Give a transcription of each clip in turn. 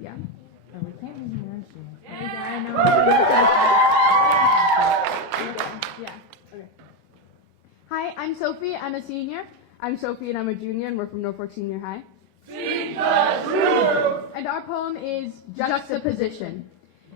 Yeah. Oh, we can't really mention. Yeah, I know. Yeah. Okay. Hi, I'm Sophie. I'm a senior. I'm Sophie and I'm a junior, and we're from Norfolk Senior High. Speak the truth! And our poem is Juxtaposition.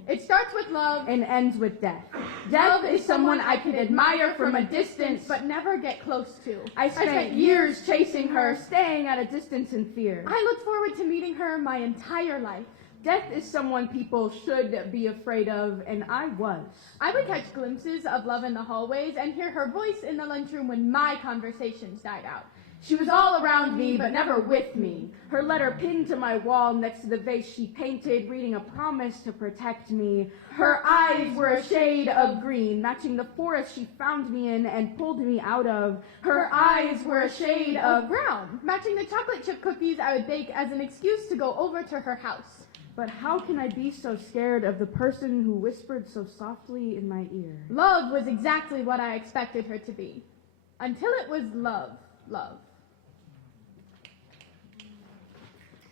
It starts with love and ends with death. Death is someone I can admire from a distance, but never get close to. I spent years chasing her, staying at a distance in fear. I looked forward to meeting her my entire life. Death is someone people should be afraid of, and I was. I would catch glimpses of love in the hallways and hear her voice in the lunchroom when my conversations died out. She was all around me, but never with me. Her letter pinned to my wall next to the vase she painted, reading a promise to protect me. Her eyes were a shade of green, matching the forest she found me in and pulled me out of. Her eyes were a shade of brown, matching the chocolate chip cookies I would bake as an excuse to go over to her house. But how can I be so scared of the person who whispered so softly in my ear? Love was exactly what I expected her to be. Until it was love.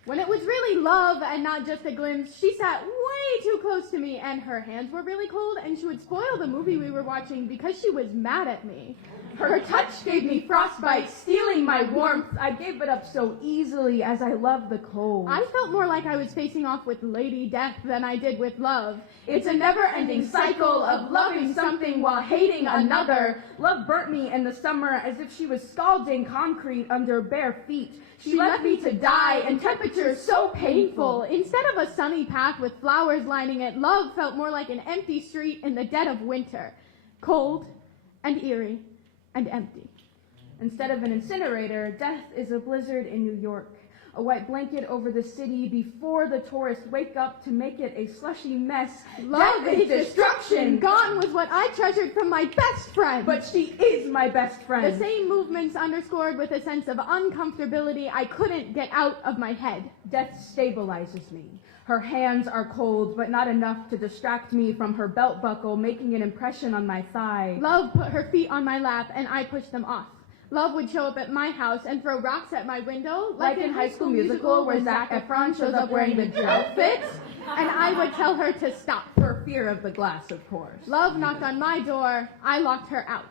When it was really love and not just a glimpse, she sat way too close to me and her hands were really cold and she would spoil the movie we were watching because she was mad at me. Her touch gave me frostbite, stealing my warmth. I gave it up so easily as I loved the cold. I felt more like I was facing off with Lady Death than I did with love. It's a never-ending cycle of loving something while hating another. Love burnt me in the summer as if she was scalding concrete under bare feet. She left me to die in temperatures so painful. Instead of a sunny path with flowers lining it, love felt more like an empty street in the dead of winter. Cold and eerie and empty. Instead of an incinerator, death is a blizzard in New York. A white blanket over the city before the tourists wake up to make it a slushy mess. Love is destruction. Gone was what I treasured from my best friend. But she is my best friend. The same movements underscored with a sense of uncomfortability I couldn't get out of my head. Death stabilizes me. Her hands are cold, but not enough to distract me from her belt buckle, making an impression on my thigh. Love put her feet on my lap, and I pushed them off. Love would show up at my house and throw rocks at my window, like in High School Musical where Zac Efron shows up wearing the outfit, and I would tell her to stop for fear of the glass, of course. Love knocked on my door. I locked her out.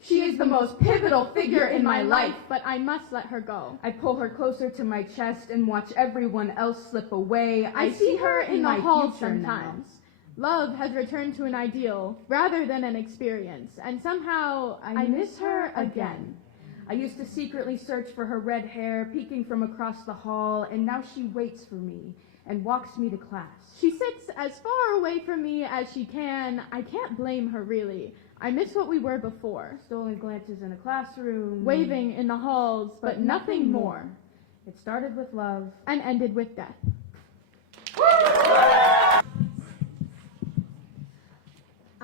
She is the most pivotal figure in my life, but I must let her go. I pull her closer to my chest and watch everyone else slip away. I see her in the hall sometimes. Love has returned to an ideal rather than an experience, and somehow I miss her again. I used to secretly search for her red hair, peeking from across the hall, and now she waits for me and walks me to class. She sits as far away from me as she can. I can't blame her, really. I miss what we were before. Stolen glances in a classroom. Waving in the halls, but nothing more. It started with love and ended with death.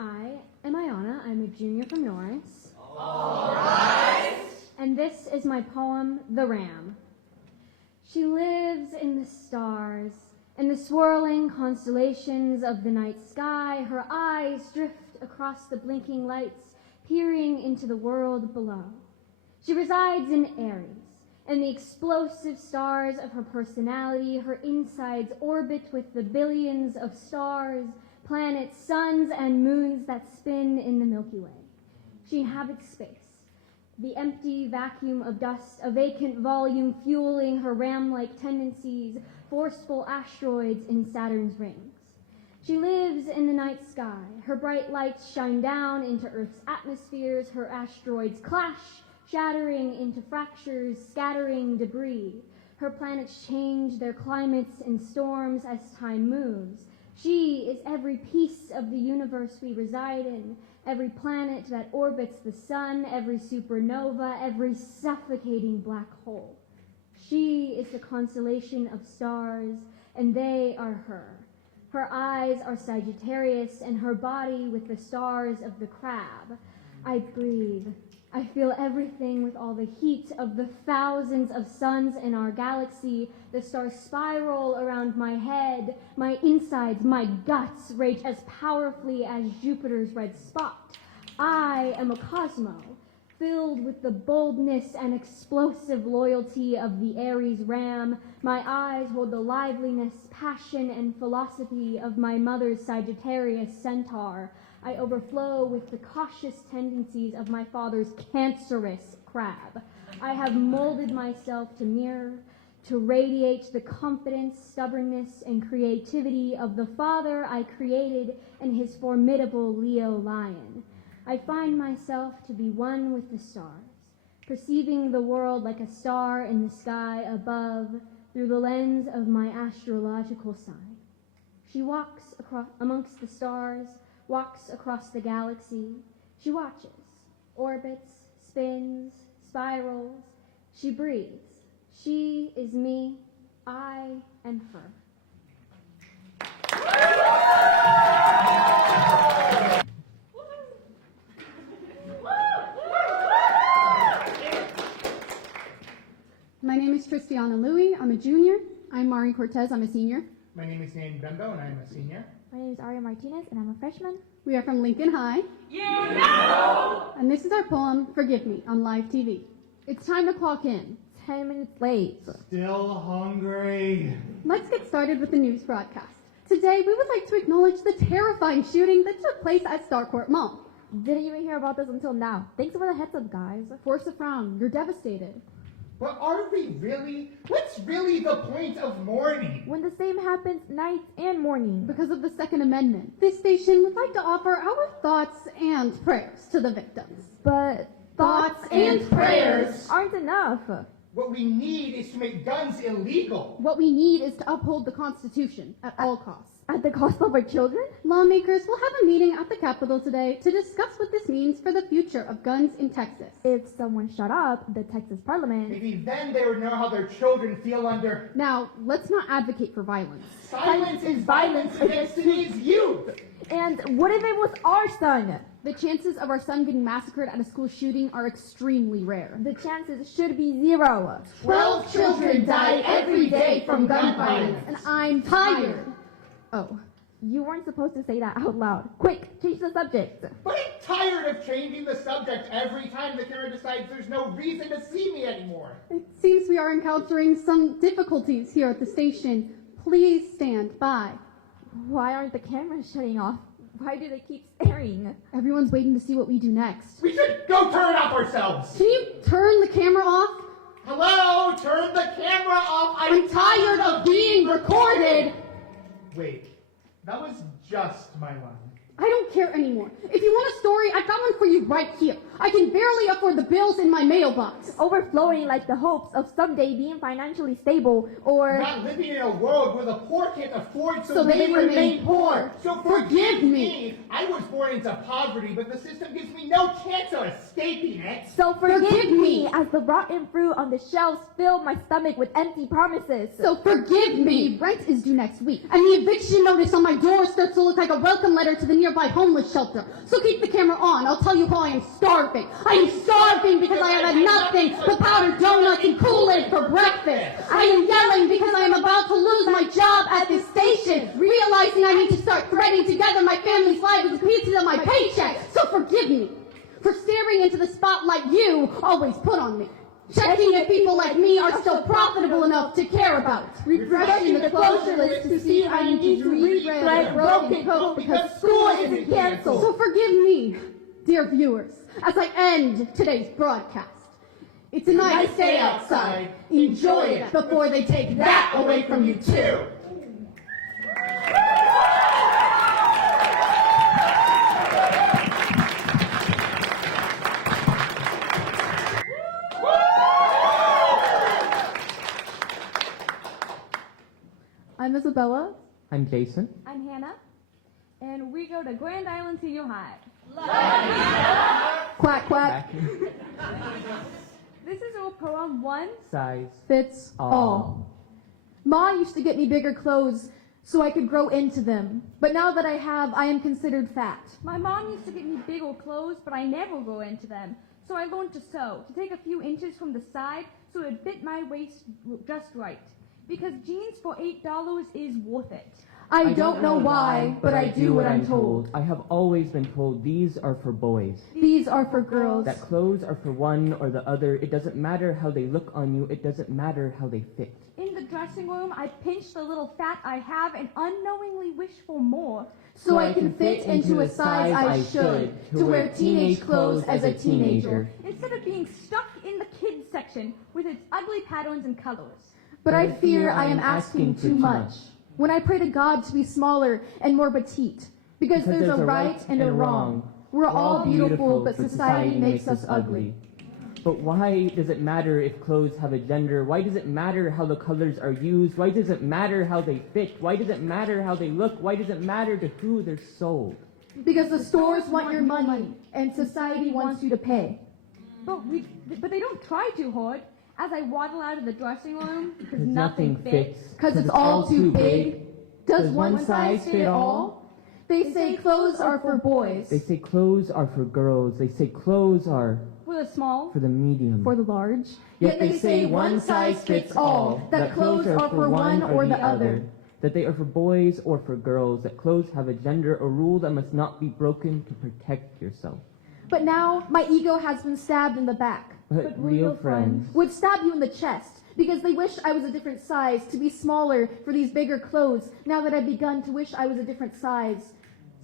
I am Ayana. I'm a junior from Norris. All right. And this is my poem, The Ram. She lives in the stars, in the swirling constellations of the night sky. Her eyes drift across the blinking lights, peering into the world below. She resides in Aries, and the explosive stars of her personality. Her insides orbit with the billions of stars, planets, suns, and moons that spin in the Milky Way. She inhabits space, the empty vacuum of dust, a vacant volume fueling her ram-like tendencies, forceful asteroids in Saturn's rings. She lives in the night sky. Her bright lights shine down into Earth's atmospheres. Her asteroids clash, shattering into fractures, scattering debris. Her planets change their climates in storms as time moves. She is every piece of the universe we reside in, every planet that orbits the sun, every supernova, every suffocating black hole. She is the constellation of stars, and they are her. Her eyes are Sagittarius, and her body with the stars of the crab. I breathe. I feel everything with all the heat of the thousands of suns in our galaxy. The stars spiral around my head. My insides, my guts rage as powerfully as Jupiter's red spot. I am a cosmo, filled with the boldness and explosive loyalty of the Aries ram. My eyes hold the liveliness, passion, and philosophy of my mother's Sagittarius centaur. I overflow with the cautious tendencies of my father's cancerous crab. I have molded myself to mirror, to radiate the confidence, stubbornness, and creativity of the father I created in his formidable Leo lion. I find myself to be one with the stars, perceiving the world like a star in the sky above through the lens of my astrological sign. She walks amongst the stars, walks across the galaxy. She watches, orbits, spins, spirals. She breathes. She is me, I am her. My name is Tristiana Louie. I'm a junior. I'm Mari Cortez. I'm a senior. My name is Nan Bembo, and I'm a senior. My name is Aria Martinez, and I'm a freshman. We are from Lincoln High. You know! And this is our poem, Forgive Me, on live TV. It's time to clock in. 10 minutes late. Still hungry. Let's get started with the news broadcast. Today, we would like to acknowledge the terrifying shooting that took place at Starcourt Mall. Didn't even hear about this until now. Thanks for the heads up, guys. Force a frown. You're devastated. But are we really? What's really the point of mourning? When the same happens night and morning. Because of the Second Amendment, this station would like to offer our thoughts and prayers to the victims. But Thoughts and prayers aren't enough. What we need is to make guns illegal. What we need is to uphold the Constitution at all costs. At the cost of our children? Lawmakers will have a meeting at the Capitol today to discuss what this means for the future of guns in Texas. If someone shut up the Texas Parliament. Maybe then they would know how their children feel under. Now, let's not advocate for violence. Silence is violence against today's youth. And what if it was our son? The chances of our son getting massacred at a school shooting are extremely rare. The chances should be 0. 12 children die every day from gun violence. And I'm tired. Oh. You weren't supposed to say that out loud. Quick, change the subject. But I'm tired of changing the subject every time the camera decides there's no reason to see me anymore. It seems we are encountering some difficulties here at the station. Please stand by. Why aren't the cameras shutting off? Why do they keep staring? Everyone's waiting to see what we do next. We should go turn off ourselves. Can you turn the camera off? Hello, turn the camera off. I'm tired of being recorded. Wait, that was just my line. I don't care anymore. If you want a story, I've got one for you right here. I can barely afford the bills in my mailbox. Overflowing like the hopes of someday being financially stable, or Not living in a world where the poor can't afford, So they remain poor. So Forgive me. I was born into poverty, but the system gives me no chance of escaping it. so forgive Forgive me me. as the rotten fruit on the shelves fill my stomach with empty promises. So forgive me. Rent is due next week, and the eviction notice on my door starts to look like a welcome letter to the nearby homeless shelter. So keep the camera on. I'll tell you how I am starving. I am starving because I have had nothing but powdered donuts and Kool-Aid for breakfast. I am yelling because I am about to lose my job at this station, realizing I need to start threading together my family's life with pieces of my paycheck. So forgive me for staring into the spotlight you always put on me. Checking if people like me are still profitable enough to care about. Refreshing the closure list to see I need to read my broken coat because school isn't canceled. So forgive me, dear viewers, as I end today's broadcast. It's a nice day outside. Enjoy it before they take that away from you too. I'm Isabella. I'm Jason. I'm Hannah, and we go to Grand Island Senior High. Quack, quack. This is our poem 1. Size. Fits all. Ma used to get me bigger clothes so I could grow into them. But now that I have, I am considered fat. My mom used to get me big old clothes, but I never go into them. So I learned to sew, to take a few inches from the side so it fit my waist just right. Because jeans for $8 is worth it. I don't know why, but I do what I'm told. I have always been told these are for boys. These are for girls. That clothes are for one or the other. It doesn't matter how they look on you. It doesn't matter how they fit. In the dressing room, I pinch the little fat I have and unknowingly wish for more. So I can fit into a size I should, to wear teenage clothes as a teenager. Instead of being stuck in the kids section with its ugly patterns and colors. But I fear I am asking too much when I pray to God to be smaller and more petite. Because there's a right and a wrong. We're all beautiful, but society makes us ugly. But why does it matter if clothes have a gender? Why does it matter how the colors are used? Why does it matter how they fit? Why does it matter how they look? Why does it matter to who they're sold? Because the stores want your money, and society wants you to pay. But they don't try too hard. As I waddle out of the dressing room, because Nothing fits. Because it's all too big. Does one size fit all? They say clothes are for boys. They say clothes are for girls. They say clothes are for the small, for the medium, for the large. Yet they say one size fits all. That clothes are for one or the other. That they are for boys or for girls. That clothes have a gender, a rule that must not be broken to protect yourself. But now my ego has been stabbed in the back. But real friends would stab you in the chest because they wish I was a different size, to be smaller for these bigger clothes, now that I've begun to wish I was a different size.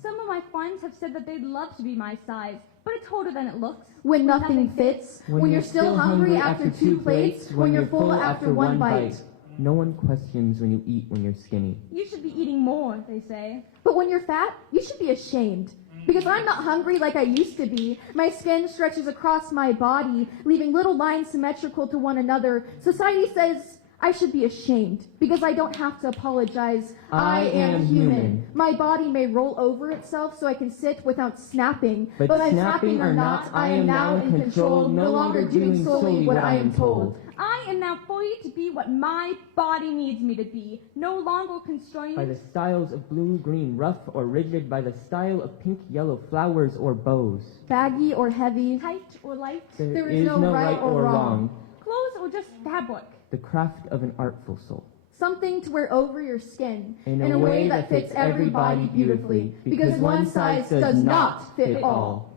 Some of my friends have said that they'd love to be my size, but it's harder than it looks. When nothing fits, when you're still hungry after 2 plates, when you're full after 1 bite. No one questions when you eat when you're skinny. You should be eating more, they say. But when you're fat, you should be ashamed. Because I'm not hungry like I used to be. My skin stretches across my body, leaving little lines symmetrical to one another. Society says I should be ashamed because I don't have to apologize. I am human. My body may roll over itself so I can sit without snapping. But I'm snapping or not, I am now in control, no longer doing solely what I am told. I am now free to be what my body needs me to be, no longer constrained by the styles of blue, green, rough or rigid, by the style of pink, yellow flowers or bows. Baggy or heavy, tight or light. There is no right or wrong. Clothes or just fabric. The craft of an artful soul. Something to wear over your skin in a way that fits every body beautifully, because one size does not fit all.